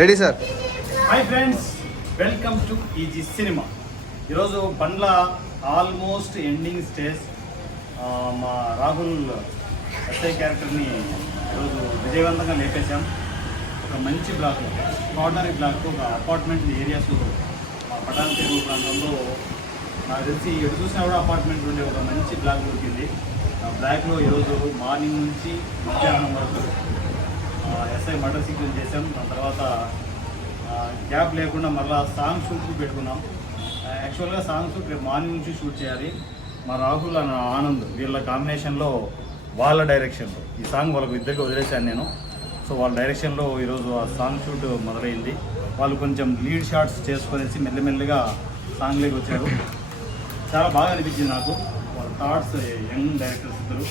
Ready sir. Hi friends, welcome to easy cinema. ఈరోజు బండ్ల almost ending stage. మా Rahul SI క్యారెక్టర్ని ఈరోజు విజయవంతంగా లేపేశాం. ఒక మంచి బ్లాక్, ఎక్స్ట్రాడినరీ బ్లాక్, ఒక అపార్ట్మెంట్ ఏరియాస్ మా పటాన్ చెరువు ప్రాంతంలో నాకు తెలిసి ఎటు చూసినా కూడా అపార్ట్మెంట్ ఉండే ఒక మంచి బ్లాక్ దొరికింది. ఆ బ్లాక్లో ఈరోజు మార్నింగ్ నుంచి మధ్యాహ్నం వరకు ఎస్ఐ మర్డర్ సీక్వెన్స్ చేసాం. దాని తర్వాత గ్యాప్ లేకుండా మళ్ళీ సాంగ్ షూట్కి పెట్టుకున్నాం. యాక్చువల్గా సాంగ్స్ రేపు మార్నింగ్ నుంచి షూట్ చేయాలి. మా రాహుల్ అండ్ ఆనంద్ వీళ్ళ కాంబినేషన్లో, వాళ్ళ డైరెక్షన్లో ఈ సాంగ్ వాళ్ళకు ఇద్దరికి వదిలేశాను నేను. సో వాళ్ళ డైరెక్షన్లో ఈరోజు ఆ సాంగ్ షూట్ మొదలైంది. వాళ్ళు కొంచెం లీడ్ షాట్స్ చేసుకునేసి మెల్లిమెల్లిగా సాంగ్లోకి వచ్చారు. చాలా బాగా అనిపించింది నాకు. వాళ్ళ థాట్స్, యంగ్ డైరెక్టర్స్ ఇద్దరు,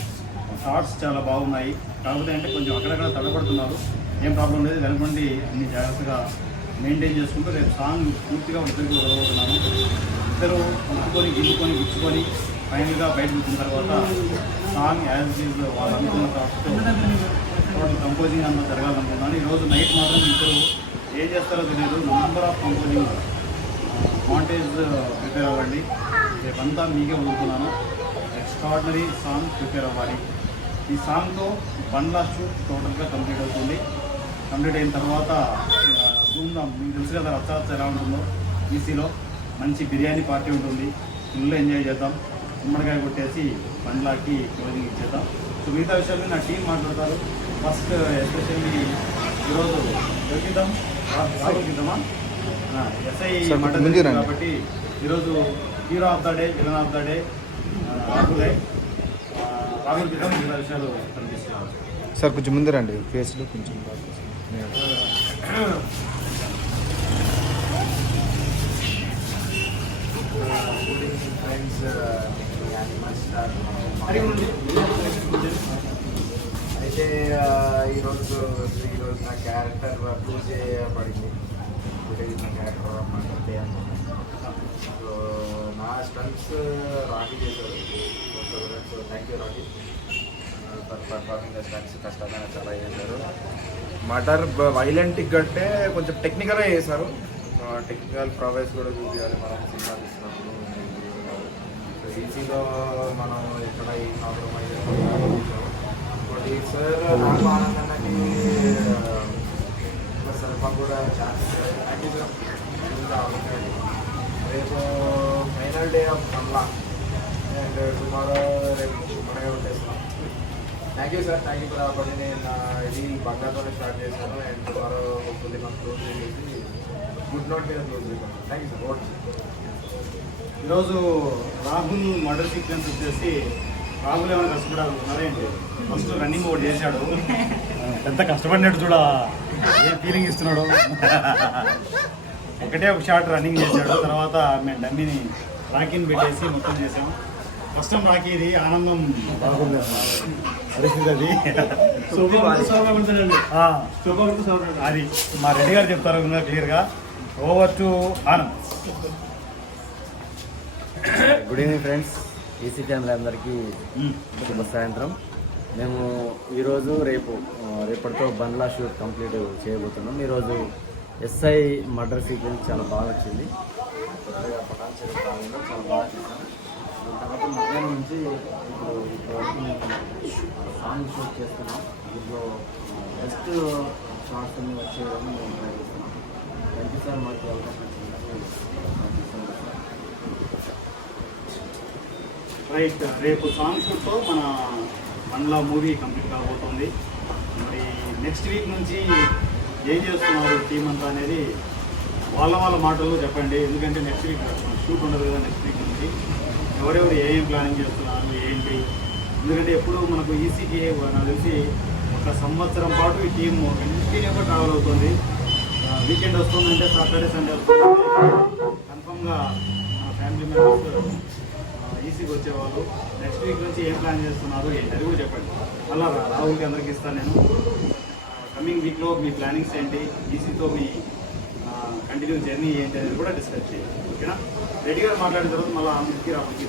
థాట్స్ చాలా బాగున్నాయి. కాకపోతే అంటే కొంచెం అక్కడక్కడ తడబడుతున్నారు. ఏం ప్రాబ్లం లేదు, వెనకండి అన్ని జాగ్రత్తగా మెయింటైన్ చేసుకుంటూ రేపు సాంగ్ పూర్తిగా ఇద్దరికి వదలబోతున్నాను. ఇద్దరు ఉట్టుకొని గిల్లుకొని గుచ్చుకొని ఫైనల్గా బయట వచ్చిన తర్వాత సాంగ్ యాజ్ ఈజ్ వాళ్ళు అనుకున్న థాట్స్తో టోటల్ కంపోజింగ్ అంతా జరగాలనుకున్నాను. ఈరోజు నైట్ మాత్రం ఇద్దరు ఏం చేస్తారో తెలియదు. Number of composing montage prepare అవ్వండి. రేపంతా మీకే వదులుతున్నాను. ఎక్స్ట్రాడినరీ సాంగ్ ప్రిపేర్ అవ్వాలి. ఈ సాంగ్తో బండ్ల షూట్ టోటల్గా కంప్లీట్ అవుతుంది. కంప్లీట్ అయిన తర్వాత ధూమ్ధామ్, మీకు తెలుసు కదా రచ్చ ఎలా ఉంటుందో. ఈసీలో మంచి బిర్యానీ పార్టీ ఉంటుంది. ఫుల్ ఎంజాయ్ చేద్దాం. గుమ్మడికాయ కొట్టేసి బండ్లకి క్లోజింగ్ ఇచ్చేద్దాం. సో మిగతా విషయాన్ని నా టీం మాట్లాడతారు. ఫస్ట్ ఎస్పెషల్లీ ఈరోజు దొరికిద్దాం, రాగొద్దామా ఎస్ఐ మటన్ కాబట్టి ఈరోజు hero of the day, villain of the day రాహులే. రాహుల్ కింద మిగతా విషయాలు కనిపిస్తున్నాను. సార్ కొంచెం ముందు రండి, ఫేస్లో కొంచెం ఫ్రెండ్స్. అయితే ఈరోజు నా క్యారెక్టర్ ప్రూవ్ చేయబడింది. నా క్యారెక్టర్ అంటే సో నా స్టంట్స్ రాఖీ చేశారు. So thank you Rakhi for performing the stunts. కష్టమైన చాలా చేశారు. మర్డర్ వైలెంట్ కంటే కొంచెం టెక్నికల్గా చేశారు. టెక్నికల్ ప్రాగ్రెస్ కూడా చూపించాలి మనం సినిమా తీసినప్పుడు. సో ఈజీలో మనం ఇక్కడ ఈ కాంప్రమైజ్ ఇంకోటి సార్ నాకు ఆనందానికి సర్పం కూడా ఛాన్స్. Thank you sir. రేపు final day of Bandla and tomorrow రేపు మనమే ఉంటేస్తున్నాం. Thank you sir, thank you for opportunity. నేను ఇది బండ్లతోనే స్టార్ట్ చేశాను అండ్ టుమారో హోప్ఫుల్లీ మనం క్లోజ్ చేసి గుడ్ నోట్ మీద క్లోజ్ చేద్దాం. Thank you sir. ఓట్. ఈరోజు రాహుల్ మర్డర్ సీక్వెన్స్ వచ్చేసి రాహుల్ ఏమైనా కష్టపడాలనుకున్నారేంటి? ఫస్ట్ రన్నింగ్ ఒకటి చేశాడు. ఎంత కష్టపడినట్టు చూడ ఏ ఫీలింగ్ ఇస్తున్నాడు. ఒకటే ఒక షాట్ రన్నింగ్ చేశాడు. తర్వాత మేము డమ్మీని రాఖీని పెట్టేసి మొత్తం చేసాము. ఫస్ట్ టైం రాఖీ ఇది ఆనందం బాగుంది పరిస్థితి. అది అది మా రెడ్డి గారు చెప్తారు ఇంకా క్లియర్గా. Over to Anand. Good evening friends, EC family అందరికీ శుభ సాయంత్రం. మేము ఈరోజు రేపటితో బండ్ల షూట్ కంప్లీట్ చేయబోతున్నాం. ఈరోజు ఎస్ఐ మర్డర్ సీక్వెన్స్ చాలా బాగా వచ్చింది. చాలా బాగా చేశాం. తర్వాత మధ్యాహ్నం నుంచి ఇప్పుడు మేము సాంగ్ షూట్ చేస్తున్నాం. దీంట్లో బెస్ట్ షార్ట్స్ అన్ని వచ్చేయడం మేము ట్రై చేస్తున్నాం. థ్యాంక్ యూ సార్, మాకు అవకాశం రైట్. రేపు సాంగ్ షూట్తో మన బండ్ల మూవీ కంప్లీట్ కాబోతుంది. మరి నెక్స్ట్ వీక్ నుంచి ఏం చేస్తున్నారు టీం అంతా అనేది వాళ్ళ మాటల్లో చెప్పండి. ఎందుకంటే నెక్స్ట్ వీక్ షూట్ ఉండదు కదా. నెక్స్ట్ వీక్ నుంచి ఎవరెవరు ఏం ప్లానింగ్ చేస్తున్నారు ఏంటి. ఎందుకంటే ఎప్పుడు మనకు ఈసీకి నాకు తెలిసి ఒక సంవత్సరం పాటు ఈ టీం కంటిన్యూగా ట్రావెల్ అవుతుంది. వీకెండ్ వస్తుందంటే సాటర్డే సండే వస్తుంది. కన్ఫామ్గా మన ఫ్యామిలీ మెంబర్స్ ఈసీకి వచ్చేవాళ్ళు. నెక్స్ట్ వీక్ నుంచి ఏం ప్లాన్ చేస్తున్నారు ఏంటి అది కూడా చెప్పండి. అలా రాహుల్కి అందరికీ ఇస్తాను నేను. కమింగ్ వీక్లో మీ ప్లానింగ్స్ ఏంటి, ఈసీతో మీ కంటిన్యూ జర్నీ ఏంటి అనేది కూడా డిస్కస్ చేయండి. ఓకేనా? రెడ్డి గారు మాట్లాడిన తర్వాత మళ్ళీ అందరికీ రాహుల్కి.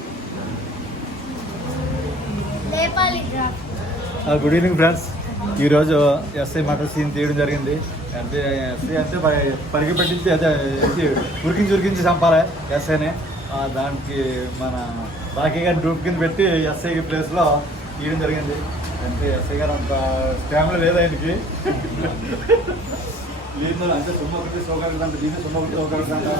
Good evening friends. ఈరోజు ఎస్ఐ మర్డర్ సీన్ తీయడం జరిగింది. అంటే ఎస్ఐ అంటే పరిగి పెట్టించి అదే ఉరికించి చంపాలి ఎస్ఐని. దానికి మన బాకీ గారిని డూప్ కింద పెట్టి ఎస్ఐ ప్లేస్లో ఇవ్వడం జరిగింది. అంటే ఎస్ఐ గారు అంత ఫ్యామిలీ లేదు ఆయనకి. లేదు అంటే సొమ్ము ఒకటి సోకలుంటే దీన్ని సొమ్ము ఒకటి సోకలుంటే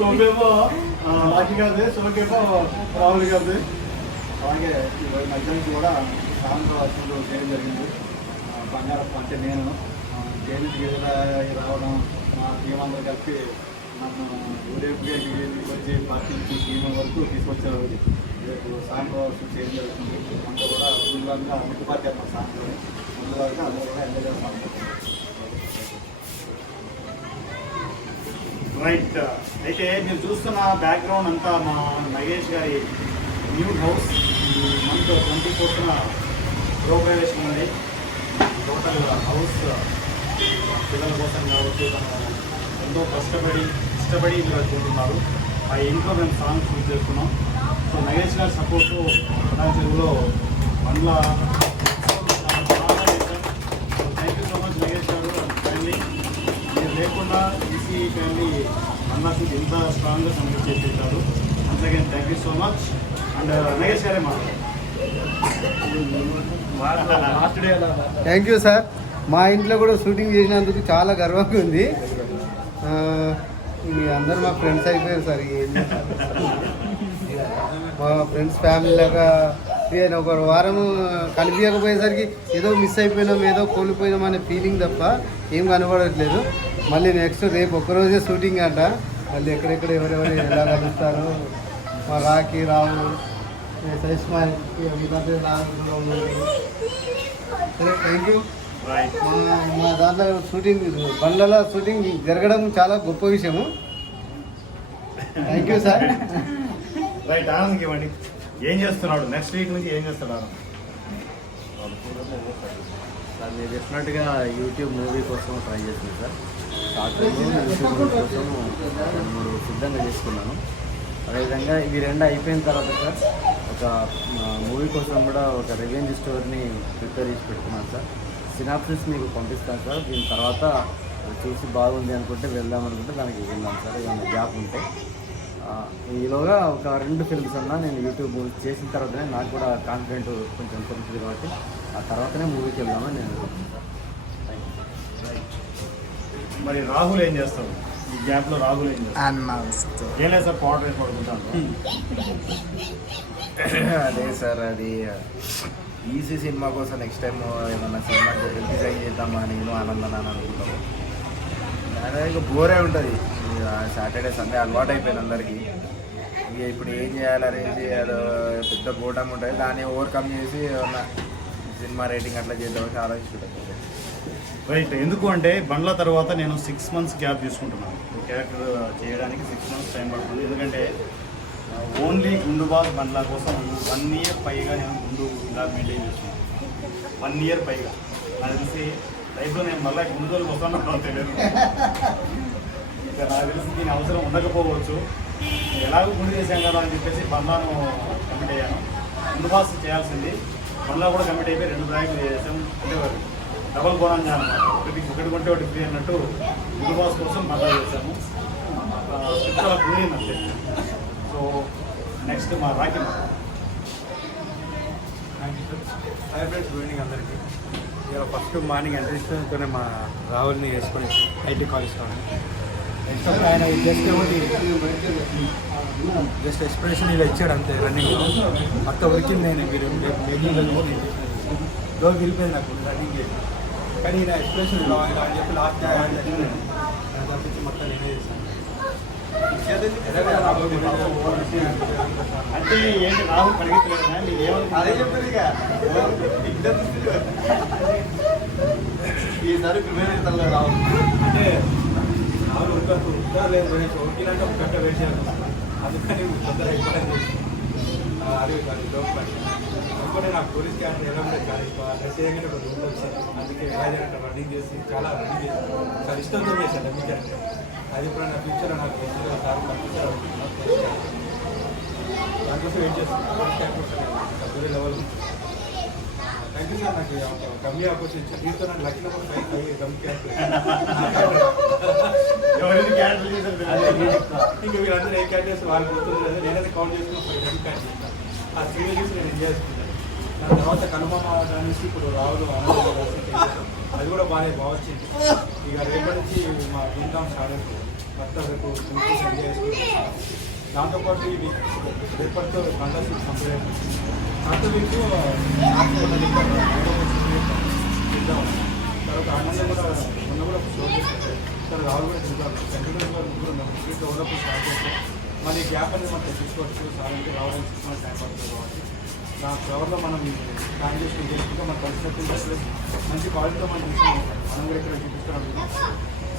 సోకేమో బాకీ గారిది, సోకేమో రాహుల్ గారిది. అలాగే మధ్యాహ్నం కూడా సాయంత్రం అసలు చేయడం జరిగింది. బంగారప్ప అంటే నేను జైలుకి రావడం మా టీం అందరూ కలిపి నన్ను ఊరేపుగా వచ్చి పార్టీ నుంచి టీం వరకు తీసుకొచ్చారు. రేపు సాయంత్రం చేయడం జరుగుతుంది. అంతా కూడా ముందుగా ముట్టుపాటి అన్న సాయంత్రం ముందుగా అందరూ కూడా ఎంజాయ్ చేస్తాం. రైట్. అయితే మీరు చూస్తున్న బ్యాక్గ్రౌండ్ అంతా మా నగేష్ గారి న్యూ హౌస్. మంత్ 24న గృహప్రవేశం ఉంది. టోటల్ హౌస్ పిల్లల కోసం కావచ్చు తను ఎంతో ఇష్టపడి ఇలా చూస్తున్నారు. ఆ ఇంట్లో మేము సాంగ్స్ షూట్ చేస్తున్నాం. సో నగేష్ గారి సపోర్టు నా చెరువులో Bandla thank you so much Nagesh garu and family. మీరు లేకుండా ఈసీ ఫ్యామిలీ బండ్ల షూట్ ఇంత స్ట్రాంగ్గా కంప్లీట్ చేసేసారు. Once again thank you so much. And Nagesh గారే last day thank you sir. మా ఇంట్లో కూడా షూటింగ్ చేసినందుకు చాలా గర్వంగా ఉంది. మీ అందరు మా ఫ్రెండ్స్ అయిపోయారు సార్. మా ఫ్రెండ్స్ ఫ్యామిలీ లాగా ఒక వారం కనిపించకపోయేసరికి ఏదో మిస్ అయిపోయినాం, ఏదో కోల్పోయినాం అనే ఫీలింగ్ తప్ప ఏం కనబడట్లేదు. మళ్ళీ నెక్స్ట్ రేపు ఒక్కరోజే షూటింగ్ అంట. మళ్ళీ ఎక్కడెక్కడ ఎవరెవరు ఎలా కలుస్తారు. మా రాఖీ రావు థ్యాంక్ యూ. మా దాంట్లో షూటింగ్ బండ్లలో షూటింగ్ జరగడం చాలా గొప్ప విషయము. Thank you sir. రైట్. ఆనంద్కి ఇవ్వండి. ఏం చేస్తున్నాడు నెక్స్ట్ వీక్ నుంచి? ఏం చేస్తాడు ఆనంద్? సార్ మీరు చెప్పినట్టుగా యూట్యూబ్ మూవీ కోసం ట్రై చేసింది sir. Short film YouTube movie కోసం నేను సిద్ధంగా చేసుకున్నాను. అదేవిధంగా ఇవి రెండు అయిపోయిన తర్వాత సార్ ఒక మూవీ కోసం కూడా ఒక రివెంజ్ స్టోరీని ప్రిపేర్ చేసి పెట్టుకున్నాను సార్. సినాప్సిస్ మీకు పంపిస్తాను సార్. దీని తర్వాత చూసి బాగుంది అనుకుంటే వెళ్దాం అనుకుంటే దానికి వెళ్దాం సార్. ఏమైనా గ్యాప్ ఉంటే ఈలోగా ఒక 2 ఫిల్మ్స్ అన్నా నేను యూట్యూబ్ చేసిన తర్వాతనే నాకు కూడా కాన్ఫిడెంట్ కొంచెం తెలుస్తుంది కాబట్టి ఆ తర్వాతనే మూవీకి వెళ్దామని నేను అనుకుంటున్నాను సార్. మరి రాహుల్ ఏం చేస్తాడు ఈ గ్యాప్లో? రాహుల్ ఏం చేస్తాడు? ఏం లేదు సార్, పౌడర్ వేసి పడుకుంటాను. అదే సార్, అది ఈసీ సినిమా కోసం నెక్స్ట్ టైం ఏమన్నా సినిమా డిజైన్ చేద్దామా నేను ఆనందం అని అనుకుంటాము. అదే ఇక బోరే ఉంటుంది. సాటర్డే సండే అలవాటు అయిపోయింది అందరికీ. ఇక ఇప్పుడు ఏం చేయాలి అనేది అది పెద్ద గోటం ఉంటుంది. దాన్ని ఓవర్కమ్ చేసి ఏమన్నా సినిమా రేటింగ్ అట్లా చేద్దామని ఆలోచించుకుంటాం. రైట్. ఎందుకు అంటే బండ్ల తర్వాత నేను 6 months గ్యాప్ తీసుకుంటున్నాను. క్యారెక్టర్ చేయడానికి 6 months టైం పడుతుంది. ఎందుకంటే ఓన్లీ గుండు బాస్ బండ్ల కోసం 1 year పైగా నేను గుండు ఇలా మెయింటైన్ చేస్తున్నాను. 1 year పైగా. నాకు తెలిసి లైఫ్లో నేను మళ్ళీ గుండు రోజులు వస్తున్నాను తెలియదు. ఇక నాకు తెలిసి దీని అవసరం ఉండకపోవచ్చు. ఎలాగో గుండు చేశాం కదా అని చెప్పేసి బండ్లను కమిట్ అయ్యాను. గుండు బాస్ చేయాల్సింది. బండ్లా కూడా కమిట్ అయిపోయి 2 బ్రాండ్లు చేసాం. అంటే డబల్ బోనాంజా అన్నమాట. ఒకటి కొంటే ఒకటి ఫ్రీ అన్నట్టు గుండు బాస్ కోసం బండ్లా చేశాము. చాలా కుదిరింది అంతే. సో నెక్స్ట్ మా Rakhi. Hi friends, good evening అందరికీ. ఇక ఫస్ట్ మార్నింగ్ ఎంట్రీస్తోనే మా రాహుల్ని వేసుకొని ఐటీ కాలేజ్లో నెక్స్ట్ ఆయన జస్ట్ ఎక్స్ప్రెషన్ ఇలా ఇచ్చాడు అంతే. రన్నింగ్ అక్క ఉరికింది. నేను మీరు మేకింగ్ డోర్ వెళ్ళిపోయింది నాకు రన్నింగ్. కానీ నా ఎక్స్ప్రెషన్ ఇలా అని చెప్పి లాస్ట్ తప్పించి మొత్తం నేనే చేశాను. అంటే ఏంటి రాహుల్ పరిగెత్తలేదా? మీరు ఈసారి ప్రిపేర్ అవుతాను రాహుల్. అంటే రాహుల్ ఉడకలేదు ఉడికినాక ఒక గంట వేసాను. అందుకని తొందర ఎక్స్ప్లెయిన్ చేసి అది అనుకుంటే నాకు పోలీస్ క్యారెక్టర్ ఎలా ఉండేది కానీ డ్రెస్ చేయగానే ఒక రూమ్ వచ్చాను. అందుకే ఎలా చేయాలంటే రన్నింగ్ చేసి చాలా రన్నింగ్ చేసి చాలా ఇష్టంతో చేశాను ఎమ్మి క్యారెక్టర్. అది ఇప్పుడు నా ఫ్యూచర్లో నాకు సార్ కనిపిస్తారు. దానికోసం వెయిట్ చేస్తాను. Police character level thank you sir. నాకు గమ్య ఆపర్చునిటీ ఇచ్చారు. దీంతో నాకు లక్కీ నెంబర్ 5 గమ్య ఎవరైతే క్యారెక్టర్ చేశారు ఇంకా వీళ్ళందరూ ఏ క్యారెక్టర్స్ వాళ్ళు గుర్తుంది. నేనైతే కౌంట్ చేసుకుని 5 క్యారెక్టర్ చేస్తాను. ఆ సీరియల్ చూసి నేను ఎంజాయ్ చేసుకుంటాను. దాని తర్వాత కనుమమ్మ అనేసి ఇప్పుడు రావులు అది కూడా బాగా వచ్చింది. ఇక రేపటి నుంచి మా ధూమ్ధామ్ స్టార్ట్ అవుతుంది. మొత్తం రేపు ఎంజాయ్ చేసుకుంటాం. దాంతోపాటు ఇది రేపటితో పండగ కంప్లీట్ అవుతుంది. అంత వీక్ తిందాం. తర్వాత ఆనందం కూడా మొన్న కూడా షో చేస్తారు. తర్వాత రావులు కూడా తింటాం. సెంట్రల్ గారు ముగ్గురు డెవలప్ స్టార్ట్ చేస్తాం. మళ్ళీ గ్యాప్ అనేది మనం తీసుకోవచ్చు. సార్కి రావడానికి 6 months టైం పడుతుంది కాబట్టి దాని ఫ్లవర్లో మనం ప్లాన్ చేసుకుంటే మనం కలిసినట్టు మంచి క్వాలిటీతో మనం తీసుకుంటాం. మనం కూడా ఇక్కడ చూపిస్తున్నాం.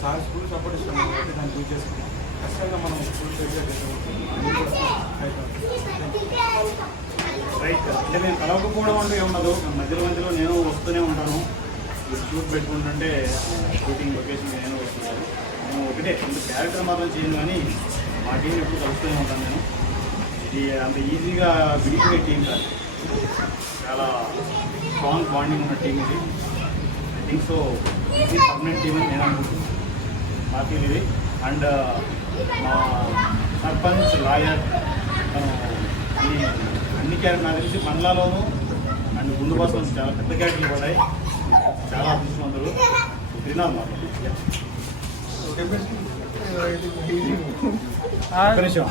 సార్ స్కూల్ సపోర్ట్ ఇస్తాం కాబట్టి దాన్ని యూజ్ చేసుకుంటాం. ఖచ్చితంగా మనం స్కూల్ రైట్. అంటే నేను కలవకపోవడం అంటూ ఏముండదు. మధ్యలో నేను వస్తూనే ఉంటాను. షూట్ పెట్టుకుంటుంటే షూటింగ్ లొకేషన్ నేను వస్తున్నాను. నేను ఒకటే క్యారెక్టర్ మాత్రం చేయను, కానీ మా టీం ఎప్పుడు కలుస్తూనే ఉంటాను నేను. ఇది అంత ఈజీగా విడిపోయే టీం కాదు. చాలా స్ట్రాంగ్ బాండింగ్ ఉన్న టీం ఇది. ఐ థింక్ సో ఇది పర్మనెంట్ టీం అని నేను అనుకుంటున్నాను. మా టీం ఇది. అండ్ మా సర్పంచ్ లాయర్ తను అన్ని క్యారెక్టర్ నాకు తెలిసి బంగ్లాలోనూ అండ్ ముందు బస్సు చాలా పెద్ద క్యారెక్టర్లు పడ్డాయి. చాలా అదృష్టవంతుడు. తిరిగినారు నిమిషం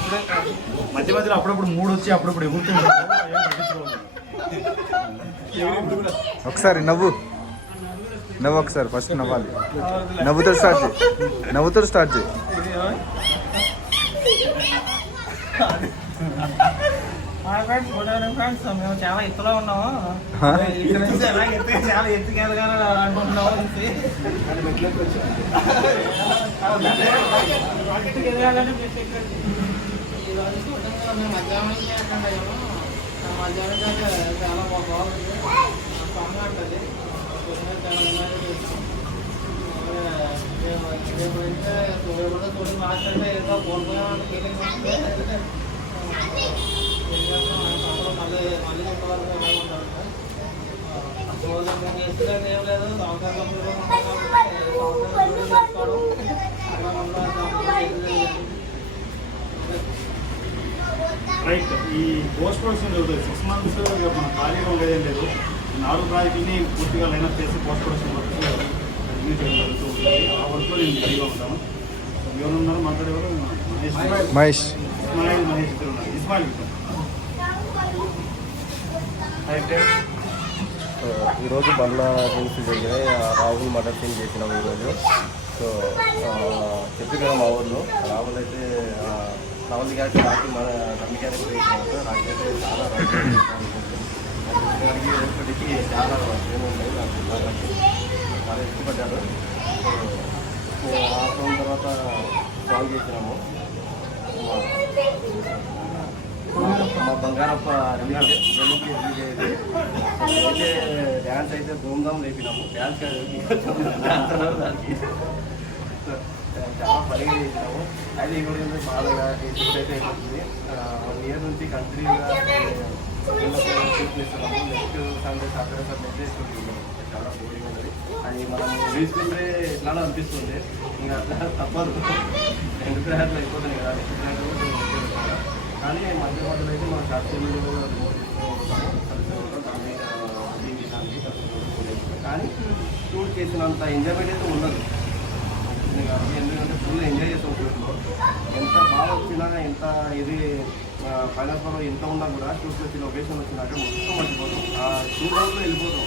మధ్యలో అప్పుడప్పుడు మూడు వచ్చి అప్పుడప్పుడు ఎగురుతుంటారు. ఒకసారి నవ్వు ఒకసారి ఫస్ట్ నవ్వాలి. నవ్వుతో స్టార్ట్ చేయి. ఫ్రెండ్స్ మేము చాలా ఎత్తులో ఉన్నాము. ఇక్కడ నుంచి ఎలా చాలా ఎత్తుకి ఎదగాలని అనుకుంటున్నాము. మేము మధ్యాహ్నం మధ్యాహ్నం చాలా బాగుంది. సాంగ్ అంటది రేపు అయితే తోడి మాట్లాడితే ఏదో కోల్పోయామని ఫీలింగ్ వస్తుంది. మళ్ళీ ఇంతవరకు ఎలా ఉంటారు మేము చేస్తుందంటే ఏం లేదు. సంవత్సరాలు చేసుకోవడం రైట్. ఈ పోస్ట్ ప్రొడక్షన్ జరుగుతుంది 6 months. మన ఖాళీగా ఉండేదేం లేదు. 4 ప్రాజెక్టుని పూర్తిగా లైనప్ చేసి పోస్ట్ ప్రొడక్షన్ వర్క్ కంటిన్యూ చేయడం జరుగుతూ ఉంటుంది. ఆ వర్క్లో నేను రెడీగా ఉంటాను. ఎవరు ఉన్నారు మాట్లాడేవారు? మహేష్ ఇద్దరు ఉన్నారు. ఇస్మాయిల్ ఈరోజు బండ్ల హిల్స్ దగ్గర రాహుల్ మటర్ సింగ్ చేసినాం ఈరోజు. సో చెప్పి కదా మా ఊళ్ళో రాహుల్ అయితే రాహుల్ గారికి రాకి మన రమ్మి గారికి వేసినాము. నాకైతే చాలా రేపటికి చాలా ఏముంది చాలా ఇష్టపడ్డాడు. ఆ సాంగ్ తర్వాత సాంగ్ చేసినాము. మా బంగారప్ప అయితే డ్యాన్స్ అయితే ధూమ్ధామ్ లేపినాము. డ్యాన్స్ దానికి చాలా పనిగా చేసినాము. అయితే ఈ రోజు బాగా షూట్ అయితే అయిపోతుంది. 1 year నుంచి కంటిన్యూగా షూట్ చేస్తున్నాము. నెక్స్ట్ సాటర్డే అయితే షూట్ ఉన్నాము. చాలా బోరింగ్ ఉన్నది. అది మనం తీసుకుంటే ఎట్లా అనిపిస్తుంది. ఇంకా అట్లా తప్పదు. 2 ప్రయాణాలు అయిపోతుంది కదా. నెక్స్ట్ ప్రయాణాలు కానీ మధ్యలో అయితే మనం షార్ట్ ఫిల్మ్లో కానీ షూట్ చేసినంత ఎంజాయ్మెంట్ అయితే ఉండదు కాబట్టి. ఎందుకంటే ఫుల్ ఎంజాయ్ చేస్తాం షూట్లో. ఎంత బాగా వచ్చినా ఎంత ఇది ఫైనల్ ఫ్లోర్లో ఎంత ఉన్నా కూడా షూట్కి వచ్చి లొకేషన్ వచ్చినాక మొత్తం మర్చిపోతాం. ఆ షూట్ హౌస్లో వెళ్ళిపోతాం.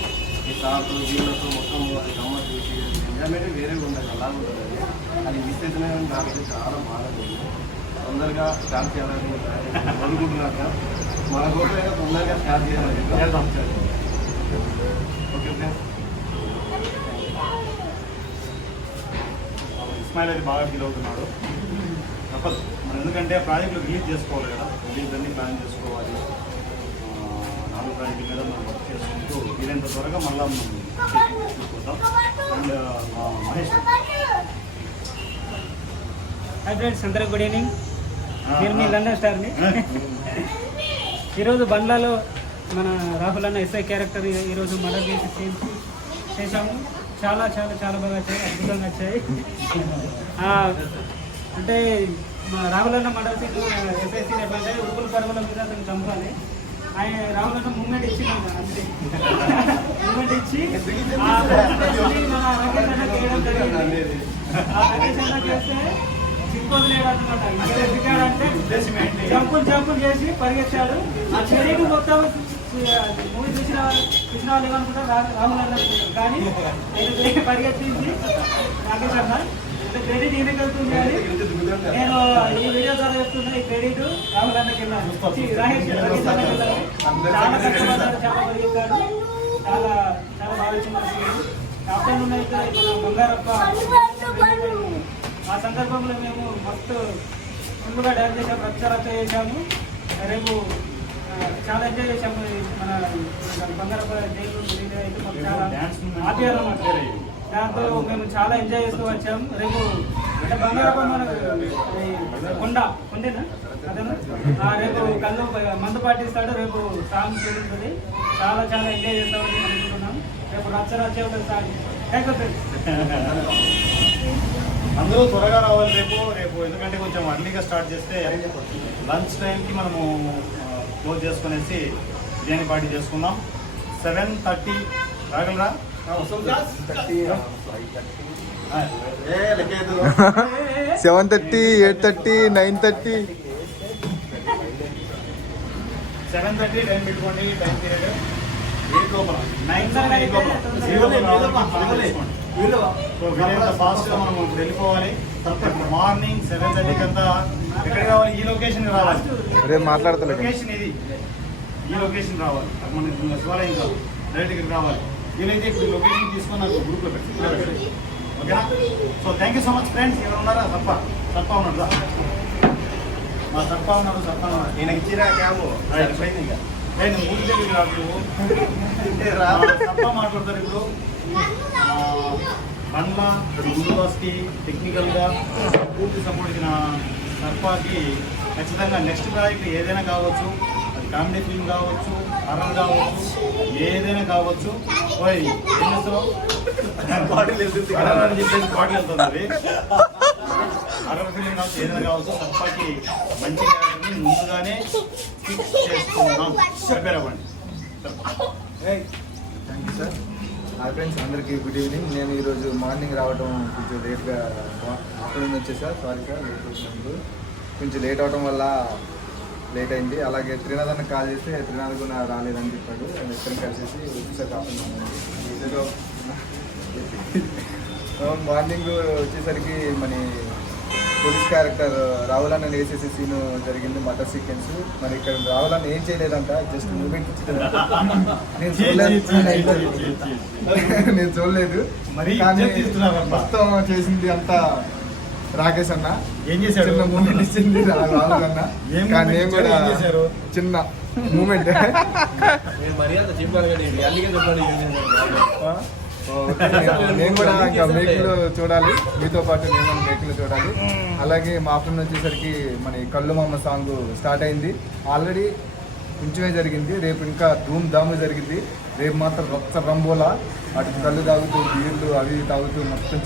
ఈ సార్తో వీళ్ళతో మొత్తం అది గమ్మత్ చేసి ఎంజాయ్మెంట్ వేరేగా ఉండదు. అలాగే ఉంటుంది. అది మిస్ అయితేనే నాకైతే చాలా బాగా తొందరగా స్టార్ట్ చేయాలని అనుకుంటున్నాక మన కోసం తొందరగా స్టార్ట్ చేయాలని. Okay friends. ఇస్మాయిల్ అయితే బాగా ఫీల్ అవుతున్నాడు. తప్పదు మనం, ఎందుకంటే ప్రాజెక్టులు రిలీజ్ చేసుకోవాలి కదా. రిలీజ్ అన్ని ప్లాన్ చేసుకోవాలి. 4 ప్రాజెక్టుల మీద మనం వర్క్ చేసుకుంటూ వీలైనంత త్వరగా మళ్ళీ మనం చూసుకుంటాం. అండ్ మహేష్ హాయ్ ఫ్రెండ్స్, అందరికి గుడ్ ఈవినింగ్. నేను మీ లండన్ స్టార్ని. ఈరోజు బండ్లలో మన రాహుల్ అన్న ఎస్ఐ క్యారెక్టర్ ఈరోజు మర్డర్ చేశాము. చాలా చాలా చాలా బాగా వచ్చాయి, అద్భుతంగా వచ్చాయి. అంటే మా రాహుల్ అన్న మర్డర్ సీన్ ఎస్ఐ సీన్ ఎట్లా అంటే ఉరుకుల పరుగుల మీద అతను చంపాలి. ఆయన రాహుల్ అన్న మూమెంట్ ఇచ్చినాక అంతే మూమెంట్ ఇచ్చి ఆ మన రాకేష్ అన్నకి వేయడం జరిగింది. ఆ రాకేష్ అన్నకి వేస్తే సింపుల్ లేడనమాట. ఎందుకంటే జంపులు చేసి పరిగెత్తాడు. ఆ శరీరం మొత్తం మూవీ చూసిన వాళ్ళు ఏమనుకుంటా రాహుల్ అన్న కానీ నేను పరిగెత్తించి రాకేష్ అన్న క్రెడిట్ ఈయనకి వెళ్తుంది. కానీ నేను ఈ వీడియో ద్వారా చెప్తున్నా, ఈ క్రెడిట్ రాహుల్ అన్నకి వెళ్ళాను, రాకేష్ అన్నకి వెళ్ళాను. చాలా కష్టపడ్డాడు, చాలా పరిగెత్తాడు, చాలా చాలా బాగా వచ్చింది. కెప్టెన్ ఉన్న ఇక్కడ మన బంగారప్ప ఆ సందర్భంలో మేము మస్తు ఫుల్గా డ్యాన్స్ చేసాము, రచ్చ చేసాము. రేపు చాలా ఎంజాయ్ చేసాము. మన బంగారప్ప జైలు అయితే మాకు చాలా ఆప్యాయత అన్నమాట. దాంతో మేము చాలా ఎంజాయ్ చేస్తూ వచ్చాము. రేపు అంటే బంగారప్ప మన కొండేనా అదేనా రేపు కళ్ళు మందు పాటిస్తాడు. రేపు సాంగ్ జరుగుతుంది. చాలా చాలా ఎంజాయ్ చేస్తామని అనుకుంటున్నాం. రేపు రచ్చ ఉంటుంది సాంగ్. Thank you friends. అందరూ త్వరగా రావాలి రేపు ఎందుకంటే కొంచెం అర్లీగా స్టార్ట్ చేస్తే లంచ్ టైంకి మనము క్లోజ్ చేసుకునేసి బిర్యానీ పార్టీ చేసుకుందాం. 7:30 రాగలరా? 7:30, 8:30, 9:30. 7:30 టైం పెట్టుకోండి. టైం పీరియడ్ 8 లోపల 9 లోపల ఫాస్ట్గా మనం వెళ్ళిపోవాలి. మార్నింగ్ 7:30 అంతా ఎక్కడికి రావాలి? ఈ లొకేషన్ రావాలి. రేపు మాట్లాడతలేదు. లొకేషన్ ఇది, ఈ లొకేషన్ రావాలి. మన శివాలయం కాదు, డైరెక్ట్ ఇక్కడికి రావాలి. వీలైతే ఇప్పుడు లొకేషన్ తీసుకొని నాకు గ్రూప్లో పెట్టి ఓకేనా? So thank you so much friends. ఎవరు ఉన్నారా? సప్ప ఉన్నాడు. మా సప్ప ఉన్నాడు. నేను ఇచ్చినా క్యాబు నేను ఊరి దగ్గరికి రాదు. సప్ప మాట్లాడతారు ఇప్పుడు. బండ్ల యూనివర్సిటీ టెక్నికల్గా పూర్తి సపోర్ట్ ఇచ్చిన సర్పాకి ఖచ్చితంగా నెక్స్ట్ ప్రాజెక్ట్ ఏదైనా కావచ్చు. అది కామెడీ ఫిల్మ్ కావచ్చు, హర్రర్ కావచ్చు, ఏదైనా కావచ్చు. పోయి ఏం చేస్తావు? హర్రర్ అని చెప్పేసి బాటిల్ వెళ్తుంది. అది హర్రర్ ఫిల్మ్ కావచ్చు, ఏదైనా కావచ్చు. సర్పాకి మంచి క్యారెక్టర్ని ముందుగానే ఫిక్స్ చేసుకుంటున్నాం. ప్రిపేర్ అవ్వండి. Thank you sir. Hi friends, అందరికీ గుడ్ ఈవినింగ్. నేను ఈరోజు మార్నింగ్ రావడం కొంచెం లేట్గా ఆఫ్టర్నూన్ వచ్చేసా. సారీ సార్, లేట్ వచ్చినందుకు. కొంచెం లేట్ అవడం వల్ల లేట్ అయింది. అలాగే త్రినాథ్ అన్న కాల్ చేస్తే త్రినాథ్ కూడా రాలేదని చెప్పాడు. ఇద్దరం కలిసేసి వచ్చేసారు ఆఫ్టర్నూన్. మార్నింగ్ వచ్చేసరికి మన పోలీస్ క్యారెక్టర్ రాహుల్ అన్న వేసేసే సీన్ జరిగింది, మటర్ సీక్వెన్స్. మరి ఇక్కడ రాహుల్ అన్న ఏం చేయలేదంట, జస్ట్ మూమెంట్ ఇచ్చింది. నేను చూడలేదు. మొత్తం చేసింది అంతా రాకేష్ అన్న. ఏం చేశాడు? చిన్న మూమెంట్ ఇచ్చింది రాహుల్ అన్న. కానీ నేను కూడా చిన్న మూమెంట్. నేను కూడా ఇంకా మేకులు చూడాలి, మీతో పాటు నేను మేకులు చూడాలి. అలాగే మా ఆఫ్టర్నూన్ వచ్చేసరికి మన కళ్ళు మామ సాంగ్ స్టార్ట్ అయింది. ఆల్రెడీ కొంచెమే జరిగింది. రేపు ఇంకా ధూమ్ ధామ్ జరిగింది. రేపు మాత్రం రచ్చ రంబోలా అటు కళ్ళు తాగుతూ బీర్లు అవి తాగుతూ మొత్తం